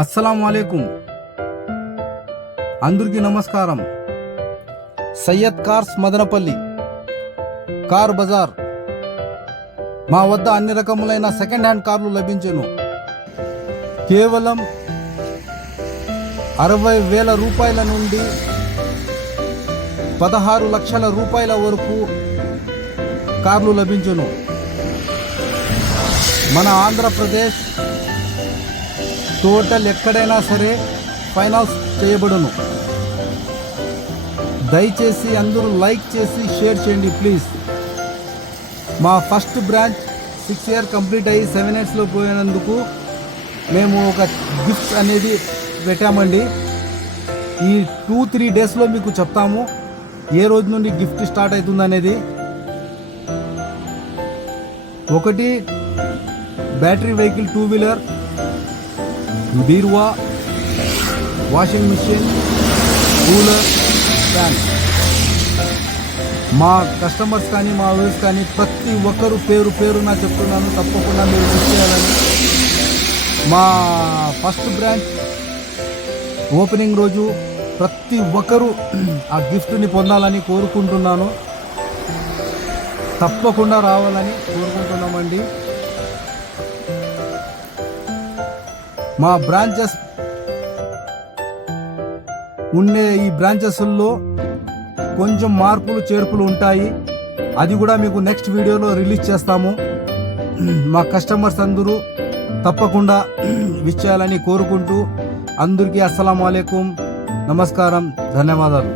అస్సలాము అలైకుం. అందరికీ నమస్కారం. Syed cars Madanapalle car bazaar. మా వద్ద అన్ని రకములైన సెకండ్ హ్యాండ్ కార్లు లభించెను. కేవలం 60,000 రూపాయల నుండి 16 లక్షల రూపాయల వరకు కార్లు లభించును. మన ఆంధ్రప్రదేశ్ టోటల్ ఎక్కడైనా సరే ఫైనాన్స్ చేయబడును. దయచేసి అందరూ లైక్ చేసి షేర్ చేయండి ప్లీజ్. మా ఫస్ట్ బ్రాంచ్ 6 ఇయర్ కంప్లీట్ అయ్యి 7 ఇయర్స్లో పోయినందుకు మేము ఒక గిఫ్ట్ అనేది పెట్టామండి. ఈ 2-3 డేస్లో మీకు చెప్తాము ఏ రోజు నుండి గిఫ్ట్ స్టార్ట్ అవుతుంది అనేది. ఒకటి బ్యాటరీ వెహికల్ 2 వీలర్, బీరువా, వాషింగ్ మిషన్, కూలర్, ఫ్యాన్. మా కస్టమర్స్ కానీ మా వ్యూస్ కానీ ప్రతి ఒక్కరు పేరున చెప్తున్నాను, తప్పకుండా మీరు విష్ చేయాలని. మా ఫస్ట్ బ్రాంచ్ ఓపెనింగ్ రోజు ప్రతి ఒక్కరూ ఆ గిఫ్ట్ని పొందాలని కోరుకుంటున్నాను. తప్పకుండా రావాలని కోరుకుంటున్నామండి. మా బ్రాంచెస్ ఉండే ఈ బ్రాంచెస్లో కొంచెం మార్పులు చేర్పులు ఉంటాయి. అది కూడా మీకు నెక్స్ట్ వీడియోలో రిలీజ్ చేస్తాము. మా కస్టమర్స్ అందరూ తప్పకుండా విష్ చేయాలని కోరుకుంటూ అందరికీ అస్సలాము అలైకుం, నమస్కారం, ధన్యవాదాలు.